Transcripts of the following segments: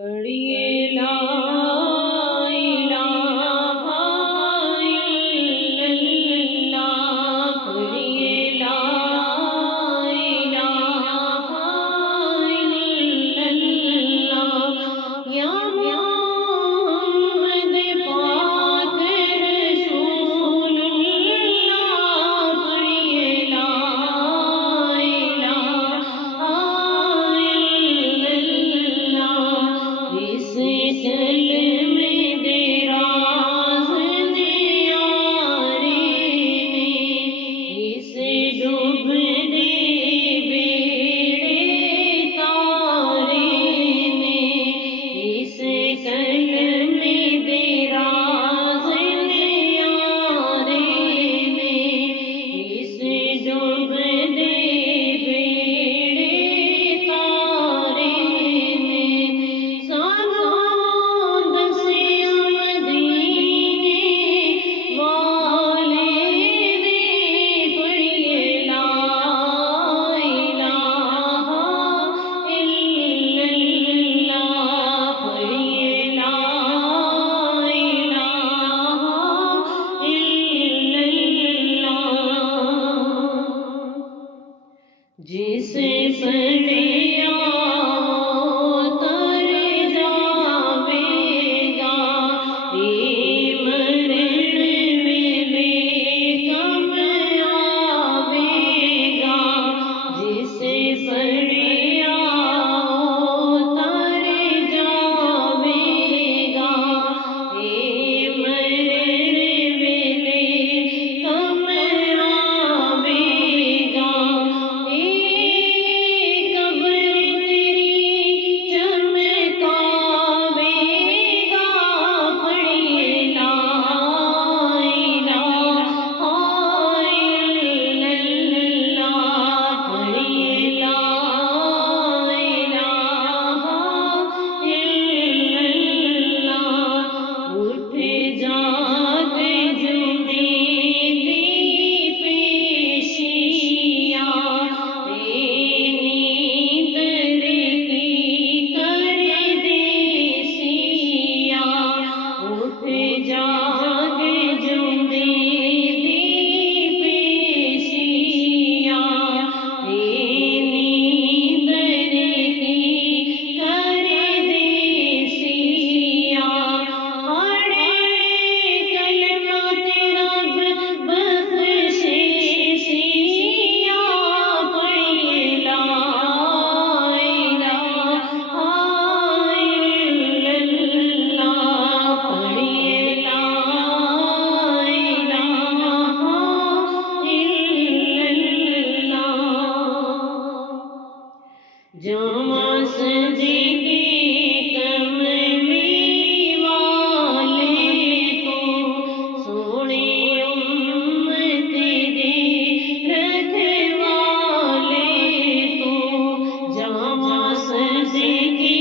پڑھیے لا الہ الا اللہ، پڑھیے لا الہ الا اللہ، یا محمد پاک رسول اللہ، پڑھیے لا الہ الا اللہ، اس کلمے دے راز نیارے نے، اس ڈوب دے بیڑے تارے نے، اس کلمے دے راز نیارے نے، اس ڈوب دے بیڑے تارے نے، سانوں دسیا مدینے والے نے، پڑھیے لا الہ الا اللہ، پڑھیے لا الہ الا اللہ، جس پڑھیا تر جاوے گا، مرن ویلے کم آوے گا، جس پڑھیا تر جاوے گا، مرن ویلے کم آوے گا، قبر تیری چمکاوے گا، پڑھیے لا الہ الا اللہ، پڑھیے لا الہ الا اللہ، اٹھ جاگ جمعے دی پیشیاں، نیند کی کر دے سیاں، اٹھ جاگ جمعے دی پیشیاں، نیند کی کر دے سیاں، اڑے کلمات رب بخشے سیاں، پڑھیے لا الہ الا اللہ، پڑھیے لا الہ الا اللہ، جواں صدیقے کملی والے تو، سونے امت دے رکھوالے تو، جواں صدیقے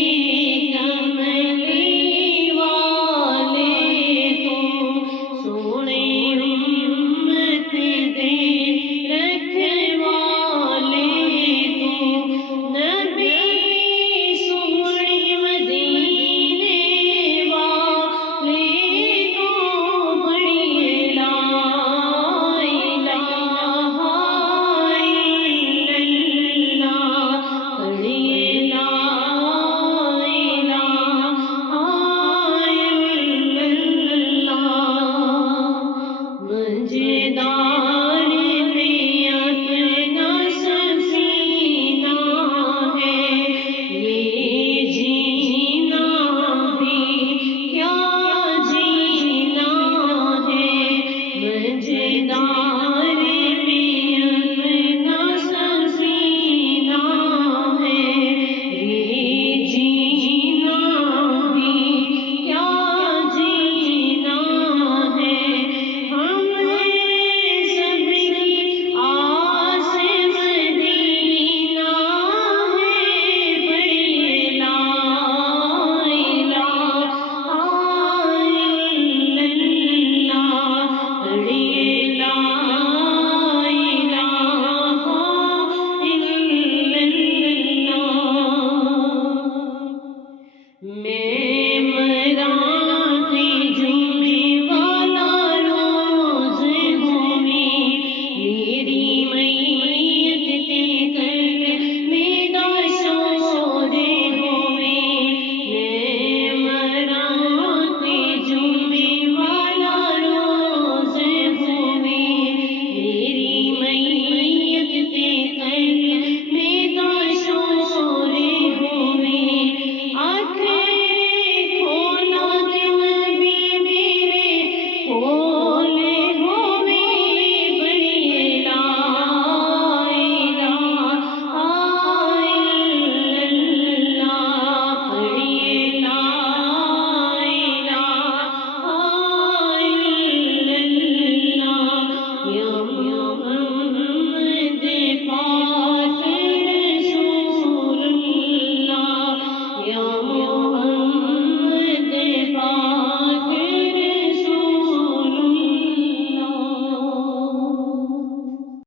کملی والے تو، سونے امت دے رکھوالے تو، نبی سونے میرے